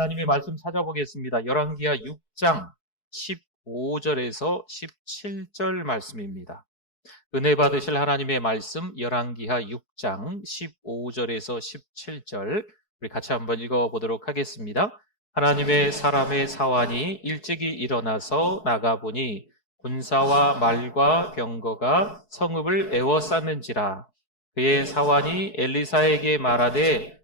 하나님의 말씀 찾아보겠습니다. 열왕기하 6장 15절에서 17절 말씀입니다. 은혜 받으실 하나님의 말씀 열왕기하 6장 15절에서 17절 우리 같이 한번 읽어보도록 하겠습니다. 하나님의 사람의 사환이 일찍이 일어나서 나가보니 군사와 말과 병거가 성읍을 에워쌌는지라. 그의 사환이 엘리사에게 말하되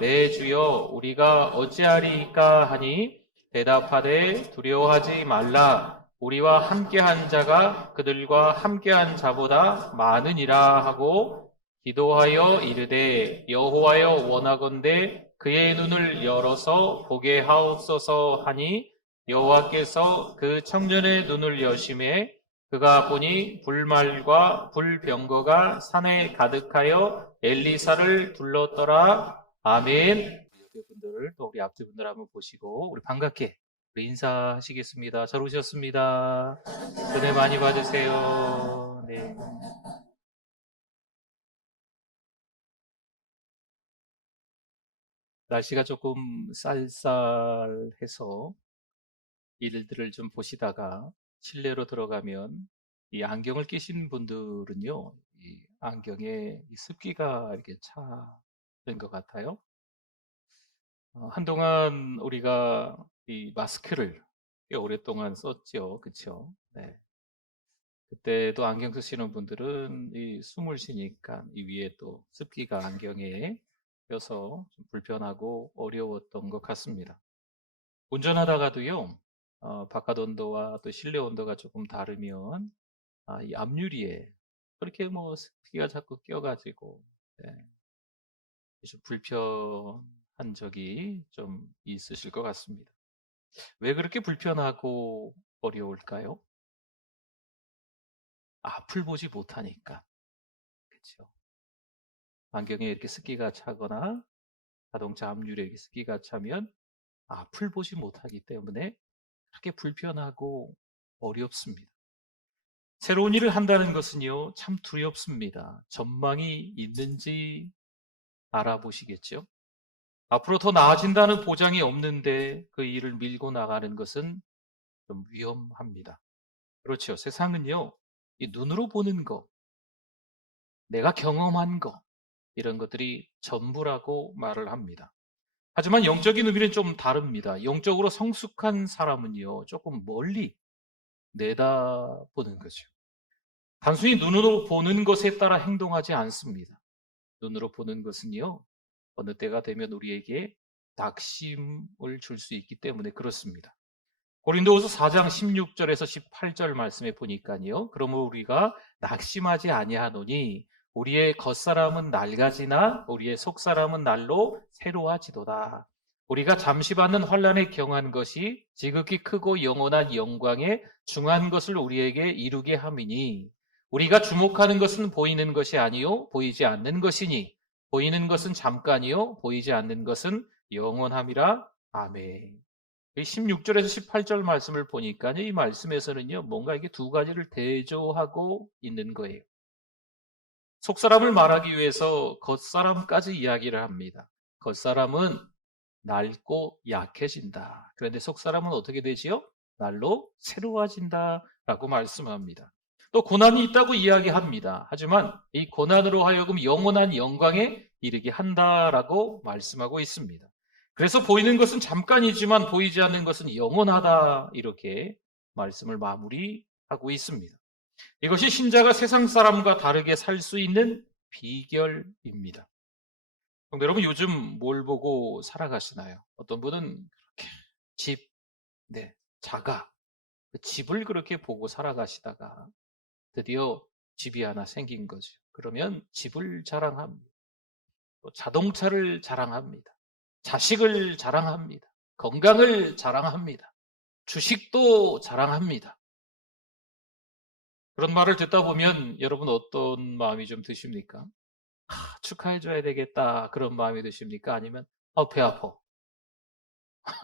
내 주여 우리가 어찌하리이까 하니 대답하되 두려워하지 말라. 우리와 함께한 자가 그들과 함께한 자보다 많으니라 하고 기도하여 이르되 여호와여 원하건대 그의 눈을 열어서 보게 하옵소서 하니 여호와께서 그 청년의 눈을 여심해 그가 보니 불말과 불병거가 산에 가득하여 엘리사를 둘렀더라. 아멘. 여러분들 또 우리 앞뒤분들 한번 보시고 우리 반갑게 우리 인사하시겠습니다. 잘 오셨습니다. 은혜 많이 받으세요. 네. 날씨가 조금 쌀쌀해서 일들을 좀 보시다가 실내로 들어가면 이 안경을 끼신 분들은요, 이 안경에 이 습기가 이렇게 차는 것 같아요. 한동안 우리가 이 마스크를 꽤 오랫동안 썼죠. 그쵸? 네. 그때도 안경 쓰시는 분들은 이 숨을 쉬니까 이 위에 또 습기가 안경에 껴서 좀 불편하고 어려웠던 것 같습니다. 운전하다가도요, 바깥 온도와 또 실내 온도가 조금 다르면 이 앞유리에 그렇게 뭐 습기가 자꾸 껴가지고 좀 불편한 적이 좀 있으실 것 같습니다. 왜 그렇게 불편하고 어려울까요? 앞을 보지 못하니까. 그렇죠. 안경에 이렇게 습기가 차거나 자동차 앞유리에 이렇게 습기가 차면 앞을 보지 못하기 때문에 그렇게 불편하고 어렵습니다. 새로운 일을 한다는 것은요, 참 두렵습니다. 전망이 있는지 알아보시겠죠? 앞으로 더 나아진다는 보장이 없는데 그 일을 밀고 나가는 것은 좀 위험합니다. 그렇죠. 세상은요, 이 눈으로 보는 거, 내가 경험한 거, 이런 것들이 전부라고 말을 합니다. 하지만 영적인 의미는 좀 다릅니다. 영적으로 성숙한 사람은요, 조금 멀리 내다보는 거죠. 단순히 눈으로 보는 것에 따라 행동하지 않습니다. 눈으로 보는 것은요, 어느 때가 되면 우리에게 낙심을 줄 수 있기 때문에 그렇습니다. 고린도후서 4장 16절에서 18절 말씀에 보니까요. 그러므로 우리가 낙심하지 아니하노니 우리의 겉사람은 낡아지나 우리의 속사람은 날로 새로워지도다. 우리가 잠시 받는 환난에 경한 것이 지극히 크고 영원한 영광에 중한 것을 우리에게 이루게 함이니 우리가 주목하는 것은 보이는 것이 아니요 보이지 않는 것이니 보이는 것은 잠깐이요 보이지 않는 것은 영원함이라. 아멘. 16절에서 18절 말씀을 보니까 이 말씀에서는요, 뭔가 이게 두 가지를 대조하고 있는 거예요. 속사람을 말하기 위해서 겉사람까지 이야기를 합니다. 겉사람은 낡고 약해진다. 그런데 속사람은 어떻게 되지요? 날로 새로워진다 라고 말씀합니다. 또 고난이 있다고 이야기합니다. 하지만 이 고난으로 하여금 영원한 영광에 이르게 한다라고 말씀하고 있습니다. 그래서 보이는 것은 잠깐이지만 보이지 않는 것은 영원하다 이렇게 말씀을 마무리하고 있습니다. 이것이 신자가 세상 사람과 다르게 살 수 있는 비결입니다. 여러분 요즘 뭘 보고 살아가시나요? 어떤 분은 그렇게 집, 자가, 그 집을 그렇게 보고 살아가시다가 드디어 집이 하나 생긴 거죠. 그러면 집을 자랑합니다. 또 자동차를 자랑합니다. 자식을 자랑합니다. 건강을 자랑합니다. 주식도 자랑합니다. 그런 말을 듣다 보면 여러분 어떤 마음이 좀 드십니까? 축하해줘야 되겠다 그런 마음이 드십니까? 아니면 배 아파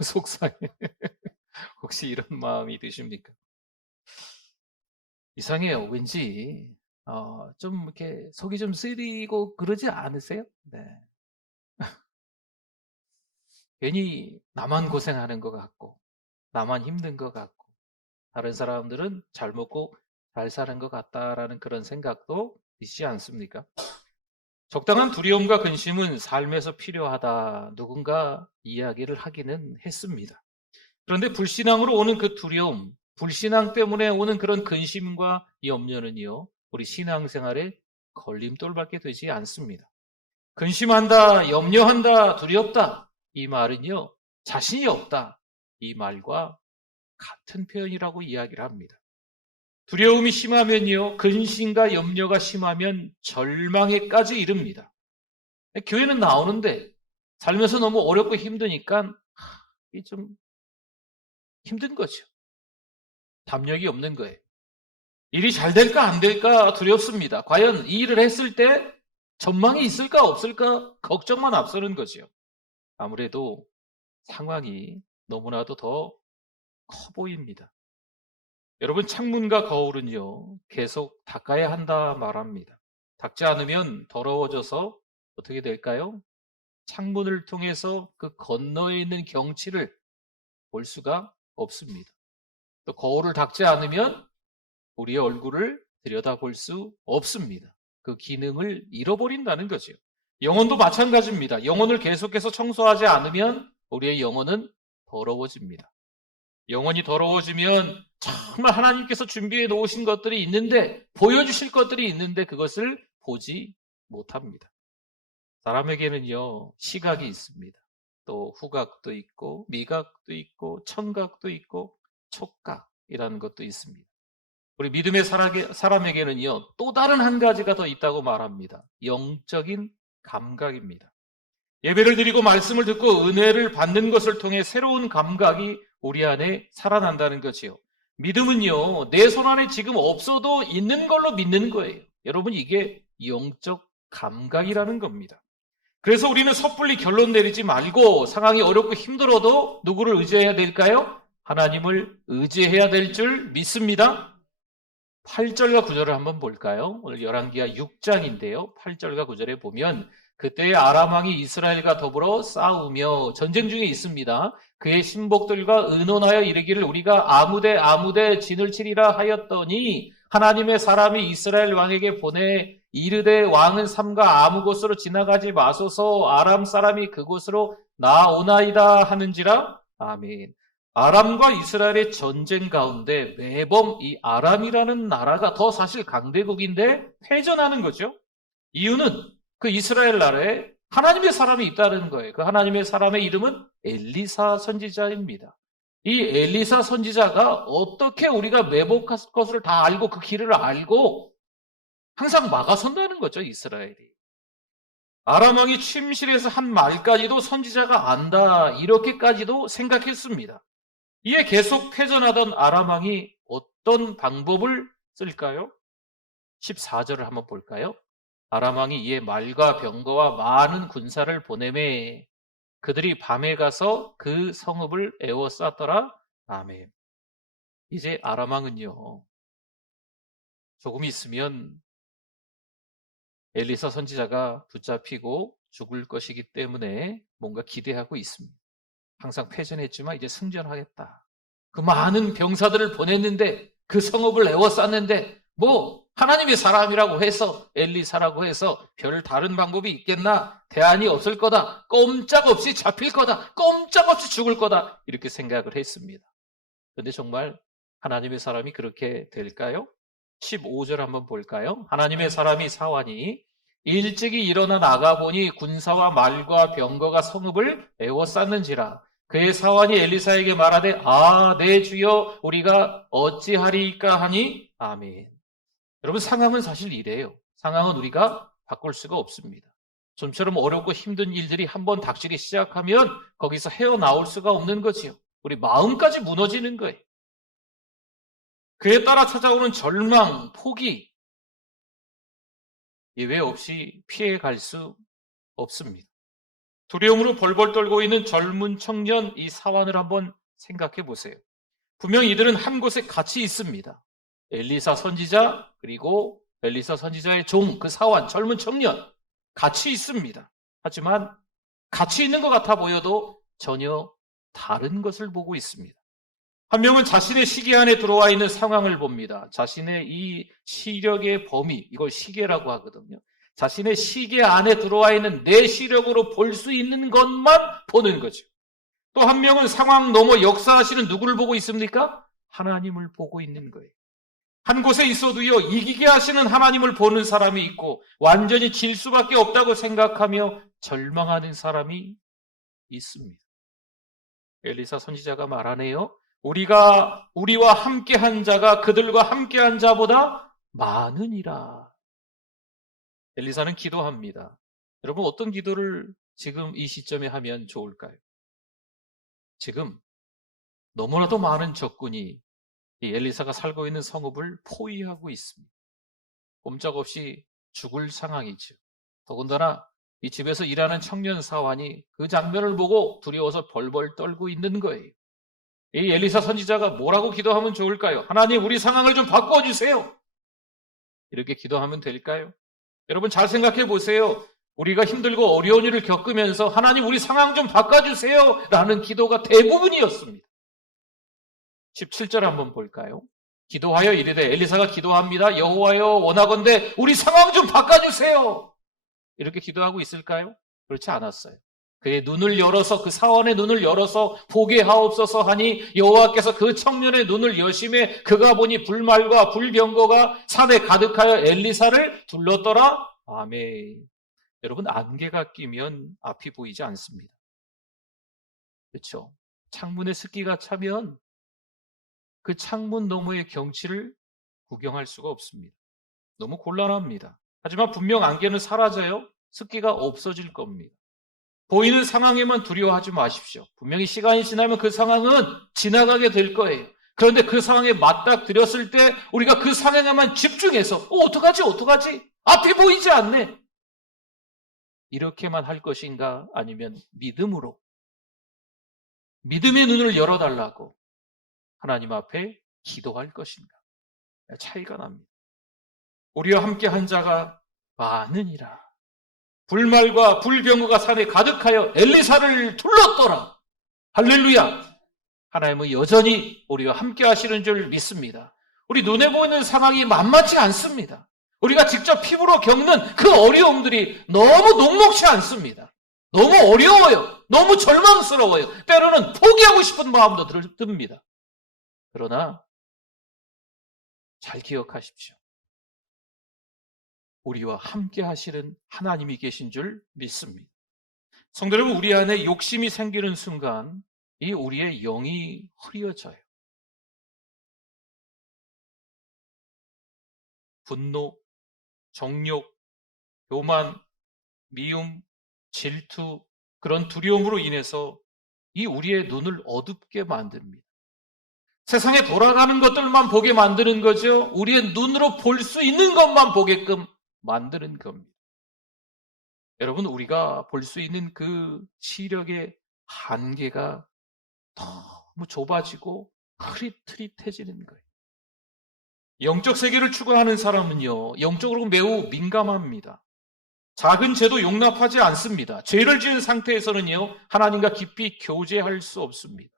속상해 혹시 이런 마음이 드십니까? 이상해요. 왠지 좀 이렇게 속이 좀 쓰리고 그러지 않으세요? 네. 괜히 나만 고생하는 것 같고, 나만 힘든 것 같고, 다른 사람들은 잘 먹고 잘 사는 것 같다라는 그런 생각도 있지 않습니까? 적당한 두려움과 근심은 삶에서 필요하다. 누군가 이야기를 하기는 했습니다. 그런데 불신앙으로 오는 그 두려움, 불신앙 때문에 오는 그런 근심과 염려는요, 우리 신앙생활에 걸림돌밖에 되지 않습니다. 근심한다, 염려한다, 두렵다. 이 말은요, 자신이 없다. 이 말과 같은 표현이라고 이야기를 합니다. 두려움이 심하면요, 근심과 염려가 심하면 절망에까지 이릅니다. 교회는 나오는데 살면서 너무 어렵고 힘드니까 이게 좀 힘든 거죠. 담력이 없는 거예요. 일이 잘 될까 안 될까 두렵습니다. 과연 이 일을 했을 때 전망이 있을까 없을까 걱정만 앞서는 거죠. 아무래도 상황이 너무나도 더 커 보입니다. 여러분, 창문과 거울은요, 계속 닦아야 한다 말합니다. 닦지 않으면 더러워져서 어떻게 될까요? 창문을 통해서 그 건너에 있는 경치를 볼 수가 없습니다. 또 거울을 닦지 않으면 우리의 얼굴을 들여다볼 수 없습니다. 그 기능을 잃어버린다는 거죠. 영혼도 마찬가지입니다. 영혼을 계속해서 청소하지 않으면 우리의 영혼은 더러워집니다. 영혼이 더러워지면 정말 하나님께서 준비해 놓으신 것들이 있는데, 보여주실 것들이 있는데 그것을 보지 못합니다. 사람에게는요, 시각이 있습니다. 또 후각도 있고 미각도 있고 청각도 있고 촉각이라는 것도 있습니다. 우리 믿음의 사람에게는요, 또 다른 한 가지가 더 있다고 말합니다. 영적인 감각입니다. 예배를 드리고 말씀을 듣고 은혜를 받는 것을 통해 새로운 감각이 우리 안에 살아난다는 거지요. 믿음은요, 내 손 안에 지금 없어도 있는 걸로 믿는 거예요. 여러분, 이게 영적 감각이라는 겁니다. 그래서 우리는 섣불리 결론 내리지 말고 상황이 어렵고 힘들어도 누구를 의지해야 될까요? 하나님을 의지해야 될 줄 믿습니다. 8절과 9절을 한번 볼까요? 오늘 열왕기하 6장인데요. 8절과 9절에 보면 그때 아람 왕이 이스라엘과 더불어 싸우며 전쟁 중에 있습니다. 그의 신복들과 의논하여 이르기를 우리가 아무데 진을 치리라 하였더니 하나님의 사람이 이스라엘 왕에게 보내 이르되 왕은 삼가 아무 곳으로 지나가지 마소서 아람 사람이 그곳으로 나오나이다 하는지라. 아멘. 아람과 이스라엘의 전쟁 가운데 매번 이 아람이라는 나라가 더 사실 강대국인데 패전하는 거죠. 이유는 그 이스라엘 나라에 하나님의 사람이 있다는 거예요. 그 하나님의 사람의 이름은 엘리사 선지자입니다. 이 엘리사 선지자가 어떻게 우리가 매복할 것을 다 알고 그 길을 알고 항상 막아선다는 거죠, 이스라엘이. 아람 왕이 침실에서 한 말까지도 선지자가 안다, 이렇게까지도 생각했습니다. 이에 계속 패전하던 아람 왕이 어떤 방법을 쓸까요? 14절을 한번 볼까요? 아람 왕이 이에 말과 병거와 많은 군사를 보내매 그들이 밤에 가서 그 성읍을 에워쌌더라. 아멘. 이제 아람 왕은요, 조금 있으면 엘리사 선지자가 붙잡히고 죽을 것이기 때문에 뭔가 기대하고 있습니다. 항상 패전했지만 이제 승전하겠다. 그 많은 병사들을 보냈는데 그 성읍을 에워쌌는데 뭐 하나님의 사람이라고 해서 엘리사라고 해서 별 다른 방법이 있겠나? 대안이 없을 거다. 꼼짝없이 잡힐 거다. 꼼짝없이 죽을 거다. 이렇게 생각을 했습니다. 그런데 정말 하나님의 사람이 그렇게 될까요? 15절 한번 볼까요? 하나님의 사람이 사환이 일찍이 일어나 나가보니 군사와 말과 병거가 성읍을 에워쌌는지라. 그의 사환이 엘리사에게 말하되 내 주여 우리가 어찌하리이까 하니. 아멘. 여러분, 상황은 사실 이래요. 상황은 우리가 바꿀 수가 없습니다. 좀처럼 어렵고 힘든 일들이 한번 닥치기 시작하면 거기서 헤어나올 수가 없는 거지요. 우리 마음까지 무너지는 거예요. 그에 따라 찾아오는 절망, 포기, 예외 없이 피해갈 수 없습니다. 두려움으로 벌벌 떨고 있는 젊은 청년 이 사환을 한번 생각해 보세요. 분명 이들은 한 곳에 같이 있습니다. 엘리사 선지자 그리고 엘리사 선지자의 종, 그 사환, 젊은 청년 같이 있습니다. 하지만 같이 있는 것 같아 보여도 전혀 다른 것을 보고 있습니다. 한 명은 자신의 시계 안에 들어와 있는 상황을 봅니다. 자신의 이 시력의 범위, 이걸 시계라고 하거든요. 자신의 시계 안에 들어와 있는 내 시력으로 볼 수 있는 것만 보는 거죠. 또 한 명은 상황 넘어 역사하시는 누구를 보고 있습니까? 하나님을 보고 있는 거예요. 한 곳에 있어도요, 이기게 하시는 하나님을 보는 사람이 있고 완전히 질 수밖에 없다고 생각하며 절망하는 사람이 있습니다. 엘리사 선지자가 말하네요. 우리와 함께한 자가 그들과 함께한 자보다 많으니라. 엘리사는 기도합니다. 여러분, 어떤 기도를 지금 이 시점에 하면 좋을까요? 지금 너무나도 많은 적군이 이 엘리사가 살고 있는 성읍을 포위하고 있습니다. 꼼짝없이 죽을 상황이죠. 더군다나 이 집에서 일하는 청년 사환이 그 장면을 보고 두려워서 벌벌 떨고 있는 거예요. 이 엘리사 선지자가 뭐라고 기도하면 좋을까요? 하나님, 우리 상황을 좀 바꿔주세요. 이렇게 기도하면 될까요? 여러분, 잘 생각해 보세요. 우리가 힘들고 어려운 일을 겪으면서 하나님, 우리 상황 좀 바꿔주세요 라는 기도가 대부분이었습니다. 17절 한번 볼까요? 기도하여 이르되, 엘리사가 기도합니다. 여호와여, 원하건대 우리 상황 좀 바꿔주세요. 이렇게 기도하고 있을까요? 그렇지 않았어요. 그의 눈을 열어서, 그 사원의 눈을 열어서 보게 하옵소서 하니 여호와께서 그 청년의 눈을 여심해 그가 보니 불말과 불병거가 산에 가득하여 엘리사를 둘렀더라. 아멘. 여러분, 안개가 끼면 앞이 보이지 않습니다. 그렇죠? 창문에 습기가 차면 그 창문 너머의 경치를 구경할 수가 없습니다. 너무 곤란합니다. 하지만 분명 안개는 사라져요. 습기가 없어질 겁니다. 보이는 상황에만 두려워하지 마십시오. 분명히 시간이 지나면 그 상황은 지나가게 될 거예요. 그런데 그 상황에 맞닥뜨렸을 때 우리가 그 상황에만 집중해서 어떡하지? 앞이 보이지 않네. 이렇게만 할 것인가? 아니면 믿음으로, 믿음의 눈을 열어달라고 하나님 앞에 기도할 것인가? 차이가 납니다. 우리와 함께 한 자가 많으니라. 불말과 불병거가 산에 가득하여 엘리사를 둘렀더라. 할렐루야. 하나님은 여전히 우리와 함께 하시는 줄 믿습니다. 우리 눈에 보이는 상황이 만만치 않습니다. 우리가 직접 피부로 겪는 그 어려움들이 너무 녹록지 않습니다. 너무 어려워요. 너무 절망스러워요. 때로는 포기하고 싶은 마음도 듭니다. 그러나 잘 기억하십시오. 우리와 함께 하시는 하나님이 계신 줄 믿습니다. 성도 여러분, 우리 안에 욕심이 생기는 순간 이 우리의 영이 흐려져요. 분노, 정욕, 교만, 미움, 질투, 그런 두려움으로 인해서 이 우리의 눈을 어둡게 만듭니다. 세상에 돌아가는 것들만 보게 만드는 거죠. 우리의 눈으로 볼 수 있는 것만 보게끔 만드는 겁니다. 여러분, 우리가 볼 수 있는 그 시력의 한계가 너무 좁아지고 흐릿흐릿해지는 거예요. 영적 세계를 추구하는 사람은요, 영적으로 매우 민감합니다. 작은 죄도 용납하지 않습니다. 죄를 지은 상태에서는요, 하나님과 깊이 교제할 수 없습니다.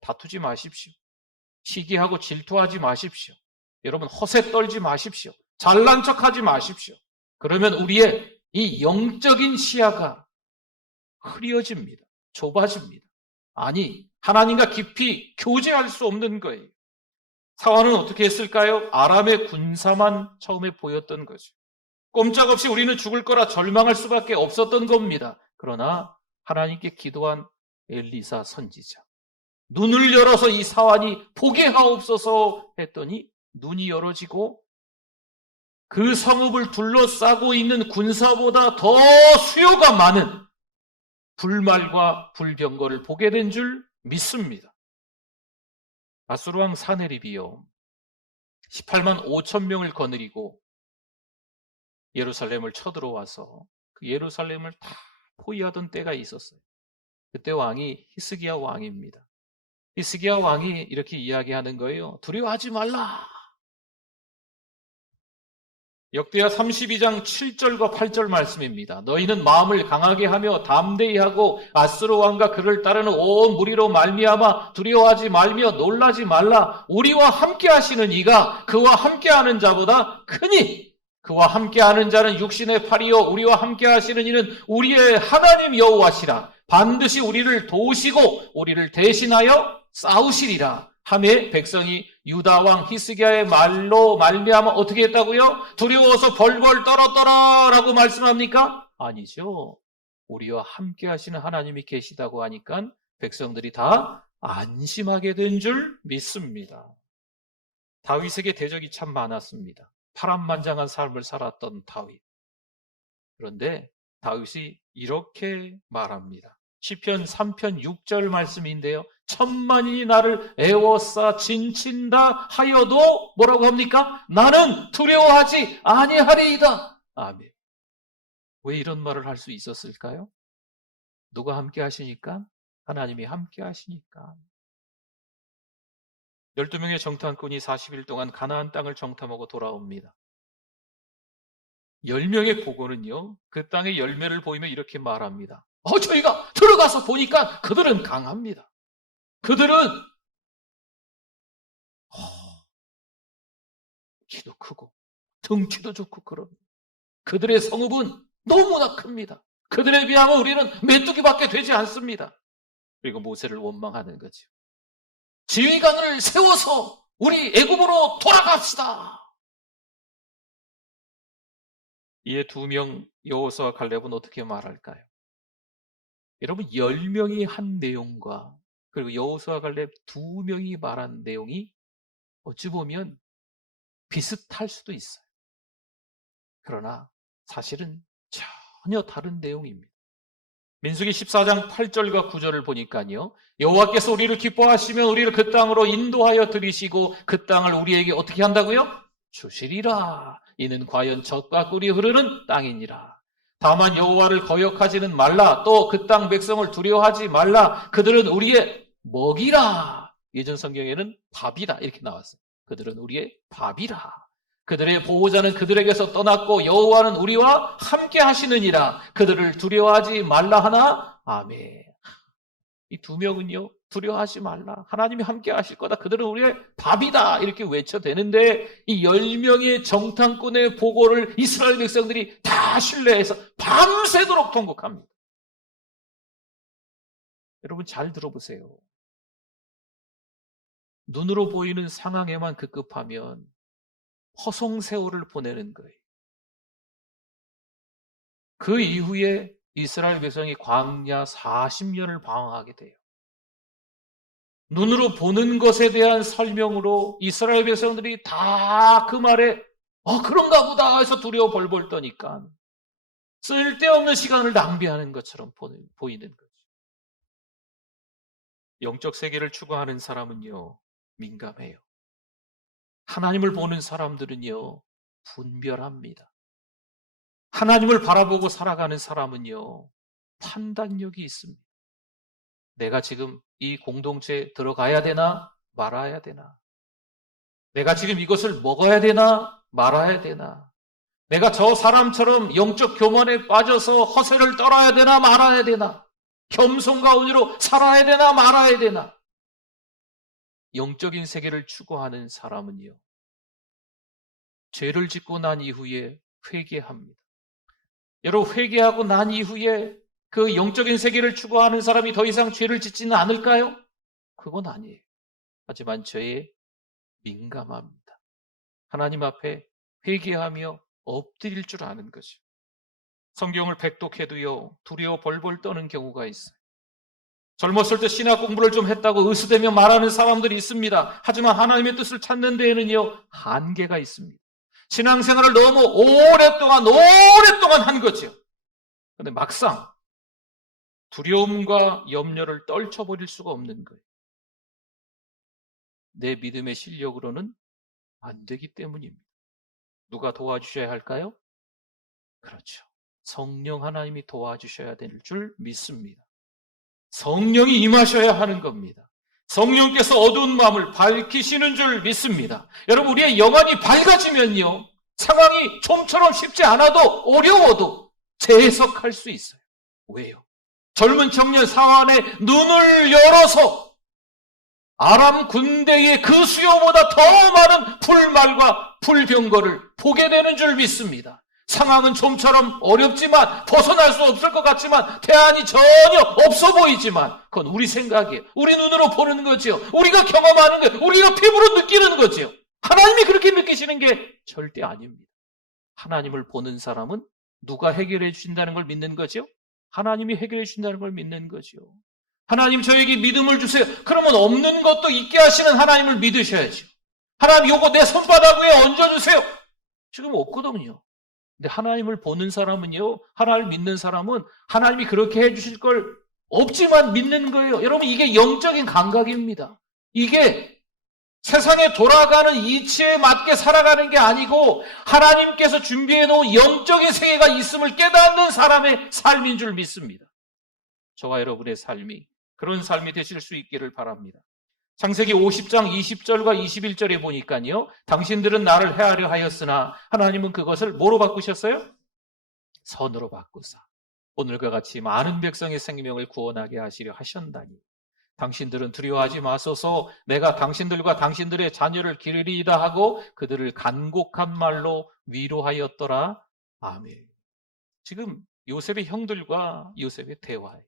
다투지 마십시오. 시기하고 질투하지 마십시오. 여러분, 허세 떨지 마십시오. 잘난 척하지 마십시오. 그러면 우리의 이 영적인 시야가 흐려집니다. 좁아집니다. 아니, 하나님과 깊이 교제할 수 없는 거예요. 사환은 어떻게 했을까요? 아람의 군사만 처음에 보였던 거죠. 꼼짝없이 우리는 죽을 거라 절망할 수밖에 없었던 겁니다. 그러나 하나님께 기도한 엘리사 선지자, 눈을 열어서 이 사환이 보게 하옵소서 했더니 눈이 열어지고 그 성읍을 둘러싸고 있는 군사보다 더 수요가 많은 불말과 불병거를 보게 된 줄 믿습니다. 아수르왕 사네립이요, 18만 5천 명을 거느리고 예루살렘을 쳐들어와서 그 예루살렘을 다 포위하던 때가 있었어요. 그때 왕이 히스기야 왕입니다. 히스기야 왕이 이렇게 이야기하는 거예요. 두려워하지 말라. 역대하 32장 7절과 8절 말씀입니다. 너희는 마음을 강하게 하며 담대히 하고 아스로 왕과 그를 따르는 온 무리로 말미암아 두려워하지 말며 놀라지 말라. 우리와 함께 하시는 이가 그와 함께하는 자보다 크니 그와 함께하는 자는 육신의 팔이요 우리와 함께 하시는 이는 우리의 하나님 여호와시라. 반드시 우리를 도우시고 우리를 대신하여 싸우시리라. 하매 백성이 유다 왕 히스기야의 말로 말미암아 어떻게 했다고요? 두려워서 벌벌 떨었더라라고 말씀합니까? 아니죠. 우리와 함께 하시는 하나님이 계시다고 하니까 백성들이 다 안심하게 된 줄 믿습니다. 다윗에게 대적이 참 많았습니다. 파란만장한 삶을 살았던 다윗. 그런데 다윗이 이렇게 말합니다. 시편 3편 6절 말씀인데요. 천만인이 나를 애워싸 진친다 하여도 뭐라고 합니까? 나는 두려워하지 아니하리이다. 아멘. 왜 이런 말을 할 수 있었을까요? 누가 함께 하시니까? 하나님이 함께 하시니까. 12명의 정탐꾼이 40일 동안 가나안 땅을 정탐하고 돌아옵니다. 10명의 보고는요, 그 땅의 열매를 보이며 이렇게 말합니다. 저희가 들어가서 보니까 그들은 강합니다. 그들은 키도 크고 덩치도 좋고 그럽니다. 그들의 성읍은 너무나 큽니다. 그들에 비하면 우리는 메뚜기밖에 되지 않습니다. 그리고 모세를 원망하는 거죠. 지휘관을 세워서 우리 애굽으로 돌아갑시다. 이에 2명 여호수아와 갈렙은 어떻게 말할까요? 여러분 10명이 한 내용과 그리고 여호수아와 갈렙 2명이 말한 내용이 어찌 보면 비슷할 수도 있어요. 그러나 사실은 전혀 다른 내용입니다. 민수기 14장 8절과 9절을 보니까요. 여호와께서 우리를 기뻐하시면 우리를 그 땅으로 인도하여 들이시고 그 땅을 우리에게 어떻게 한다고요? 주시리라. 이는 과연 젖과 꿀이 흐르는 땅이니라. 다만 여호와를 거역하지는 말라. 또 그 땅 백성을 두려워하지 말라. 그들은 우리의 먹이라. 예전 성경에는 밥이다 이렇게 나왔어요. 그들은 우리의 밥이라. 그들의 보호자는 그들에게서 떠났고 여호와는 우리와 함께 하시느니라. 그들을 두려워하지 말라 하나. 아멘. 이 2명은요. 두려워하지 말라. 하나님이 함께 하실 거다. 그들은 우리의 밥이다. 이렇게 외쳐대는데 이 10명의 정탐꾼의 보고를 이스라엘 백성들이 다 신뢰해서 밤새도록 통곡합니다. 여러분 잘 들어보세요. 눈으로 보이는 상황에만 급급하면 허송세월을 보내는 거예요. 그 이후에 이스라엘 백성이 광야 40년을 방황하게 돼요. 눈으로 보는 것에 대한 설명으로 이스라엘 백성들이 다 그 말에 그런가 보다 해서 두려워 벌벌 떠니까 쓸데없는 시간을 낭비하는 것처럼 보이는 거죠. 영적 세계를 추구하는 사람은요, 민감해요. 하나님을 보는 사람들은요, 분별합니다. 하나님을 바라보고 살아가는 사람은요, 판단력이 있습니다. 내가 지금 이 공동체에 들어가야 되나 말아야 되나? 내가 지금 이것을 먹어야 되나 말아야 되나? 내가 저 사람처럼 영적 교만에 빠져서 허세를 떨어야 되나 말아야 되나? 겸손과 온유로 살아야 되나 말아야 되나? 영적인 세계를 추구하는 사람은요, 죄를 짓고 난 이후에 회개합니다. 여러분, 회개하고 난 이후에 그 영적인 세계를 추구하는 사람이 더 이상 죄를 짓지는 않을까요? 그건 아니에요. 하지만 죄에 민감합니다. 하나님 앞에 회개하며 엎드릴 줄 아는 거죠. 성경을 백독해도요, 두려워 벌벌 떠는 경우가 있어요. 젊었을 때 신학 공부를 좀 했다고 으스대며 말하는 사람들이 있습니다. 하지만 하나님의 뜻을 찾는 데에는요, 한계가 있습니다. 신앙생활을 너무 오랫동안 한 거죠. 그런데 막상 두려움과 염려를 떨쳐버릴 수가 없는 거예요. 내 믿음의 실력으로는 안 되기 때문입니다. 누가 도와주셔야 할까요? 그렇죠. 성령 하나님이 도와주셔야 될 줄 믿습니다. 성령이 임하셔야 하는 겁니다. 성령께서 어두운 마음을 밝히시는 줄 믿습니다. 여러분, 우리의 영안이 밝아지면요, 상황이 좀처럼 쉽지 않아도 어려워도 재해석할 수 있어요. 왜요? 젊은 청년 사환의 눈을 열어서 아람 군대의 그 수요보다 더 많은 불말과 불병거를 보게 되는 줄 믿습니다. 상황은 좀처럼 어렵지만 벗어날 수 없을 것 같지만 대안이 전혀 없어 보이지만 그건 우리 생각이에요. 우리 눈으로 보는 거지요. 우리가 경험하는 거예요. 우리가 피부로 느끼는 거지요. 하나님이 그렇게 느끼시는 게 절대 아닙니다. 하나님을 보는 사람은 누가 해결해 주신다는 걸 믿는 거죠? 하나님이 해결해 주신다는 걸 믿는 거죠. 하나님 저에게 믿음을 주세요. 그러면 없는 것도 있게 하시는 하나님을 믿으셔야죠. 하나님 요거 내 손바닥 위에 얹어주세요. 지금 없거든요. 근데 하나님을 보는 사람은요, 하나님을 믿는 사람은 하나님이 그렇게 해주실 걸 없지만 믿는 거예요. 여러분 이게 영적인 감각입니다. 이게 세상에 돌아가는 이치에 맞게 살아가는 게 아니고 하나님께서 준비해 놓은 영적인 세계가 있음을 깨닫는 사람의 삶인 줄 믿습니다. 저와 여러분의 삶이 그런 삶이 되실 수 있기를 바랍니다. 창세기 50장 20절과 21절에 보니까요. 당신들은 나를 해하려 하였으나 하나님은 그것을 뭐로 바꾸셨어요? 선으로 바꾸사 오늘과 같이 많은 백성의 생명을 구원하게 하시려 하셨다니 당신들은 두려워하지 마소서 내가 당신들과 당신들의 자녀를 기르리이다 하고 그들을 간곡한 말로 위로하였더라. 아멘. 지금 요셉의 형들과 요셉의 대화예요.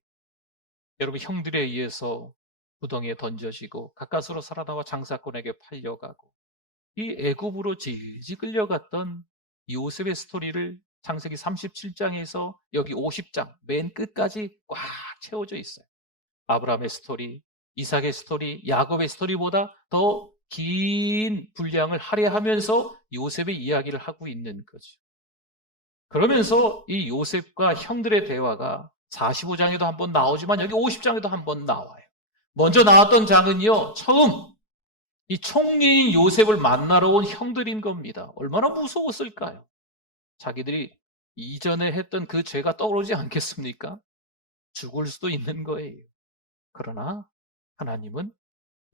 여러분 형들에 의해서 부덩이에 던져지고 가까스로 살아나와 장사꾼에게 팔려가고 이 애굽으로 질질 끌려갔던 요셉의 스토리를 창세기 37장에서 여기 50장 맨 끝까지 꽉 채워져 있어요. 아브라함의 스토리, 이삭의 스토리, 야곱의 스토리보다 더 긴 분량을 할애하면서 요셉의 이야기를 하고 있는 거죠. 그러면서 이 요셉과 형들의 대화가 45장에도 한번 나오지만 여기 50장에도 한번 나와요. 먼저 나왔던 장은요, 처음 이 총리인 요셉을 만나러 온 형들인 겁니다. 얼마나 무서웠을까요? 자기들이 이전에 했던 그 죄가 떠오르지 않겠습니까? 죽을 수도 있는 거예요. 그러나 하나님은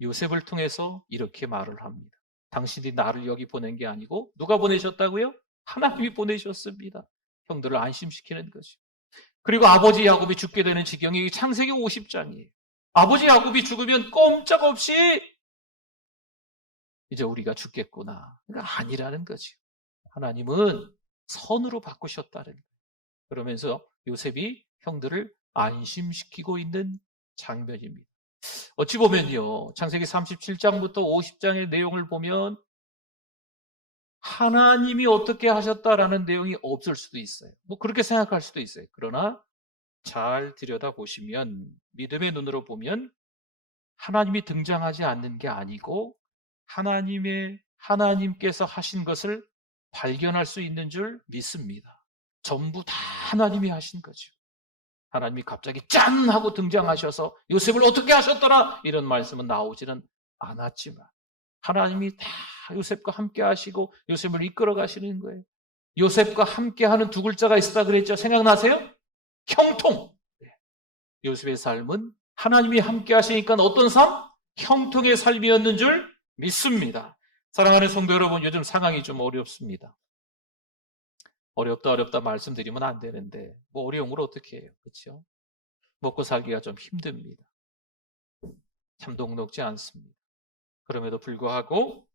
요셉을 통해서 이렇게 말을 합니다. 당신이 나를 여기 보낸 게 아니고 누가 보내셨다고요? 하나님이 보내셨습니다. 형들을 안심시키는 거죠. 그리고 아버지 야곱이 죽게 되는 지경이 창세기 50장이에요. 아버지 야곱이 죽으면 꼼짝없이 이제 우리가 죽겠구나. 그러니까 아니라는 거죠. 하나님은 선으로 바꾸셨다는 거예요. 그러면서 요셉이 형들을 안심시키고 있는 장면입니다. 어찌 보면요, 창세기 37장부터 50장의 내용을 보면 하나님이 어떻게 하셨다라는 내용이 없을 수도 있어요. 뭐 그렇게 생각할 수도 있어요. 그러나 잘 들여다보시면 믿음의 눈으로 보면 하나님이 등장하지 않는 게 아니고 하나님께서 하신 것을 발견할 수 있는 줄 믿습니다. 전부 다 하나님이 하신 거죠. 하나님이 갑자기 짠 하고 등장하셔서 요셉을 어떻게 하셨더라 이런 말씀은 나오지는 않았지만 하나님이 다 요셉과 함께 하시고 요셉을 이끌어 가시는 거예요. 요셉과 함께하는 두 글자가 있었다 그랬죠. 생각나세요? 형통. 요셉의 삶은 하나님이 함께 하시니까 어떤 삶? 형통의 삶이었는 줄 믿습니다. 사랑하는 성도 여러분, 요즘 상황이 좀 어렵습니다. 어렵다 말씀드리면 안 되는데 뭐 어려운 걸 어떻게 해요? 그렇죠? 먹고 살기가 좀 힘듭니다. 참 녹록지 않습니다. 그럼에도 불구하고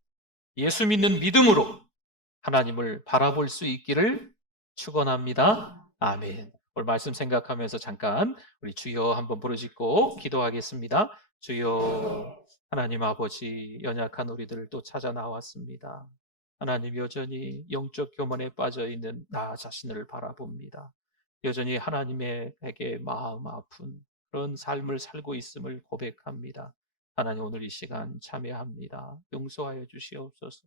예수 믿는 믿음으로 하나님을 바라볼 수 있기를 축원합니다. 아멘. 오늘 말씀 생각하면서 잠깐 우리 주여 한번 부르짖고 기도하겠습니다. 주여, 하나님 아버지, 연약한 우리들을 또 찾아 나왔습니다. 하나님, 여전히 영적 교만에 빠져있는 나 자신을 바라봅니다. 여전히 하나님에게 마음 아픈 그런 삶을 살고 있음을 고백합니다. 하나님, 오늘 이 시간 참여합니다. 용서하여 주시옵소서.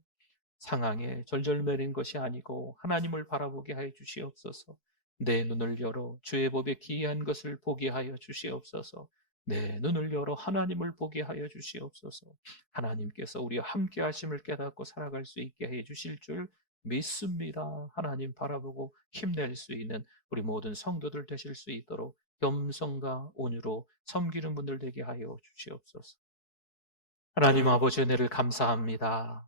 상황에 절절매는 것이 아니고 하나님을 바라보게 하여 주시옵소서. 내 눈을 열어 주의 법에 기이한 것을 보게 하여 주시옵소서. 내 눈을 열어 하나님을 보게 하여 주시옵소서. 하나님께서 우리와 함께 하심을 깨닫고 살아갈 수 있게 해 주실 줄 믿습니다. 하나님 바라보고 힘낼 수 있는 우리 모든 성도들 되실 수 있도록 겸손과 온유로 섬기는 분들 되게 하여 주시옵소서. 하나님 아버지, 은혜를 감사합니다.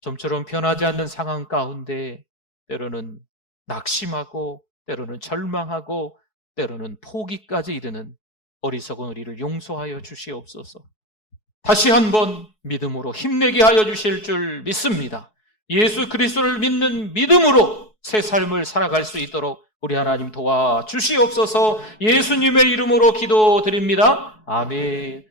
좀처럼 변하지 않는 상황 가운데 때로는 낙심하고 때로는 절망하고 때로는 포기까지 이르는 어리석은 우리를 용서하여 주시옵소서. 다시 한번 믿음으로 힘내게 하여 주실 줄 믿습니다. 예수 그리스도를 믿는 믿음으로 새 삶을 살아갈 수 있도록 우리 하나님 도와주시옵소서. 예수님의 이름으로 기도드립니다. 아멘.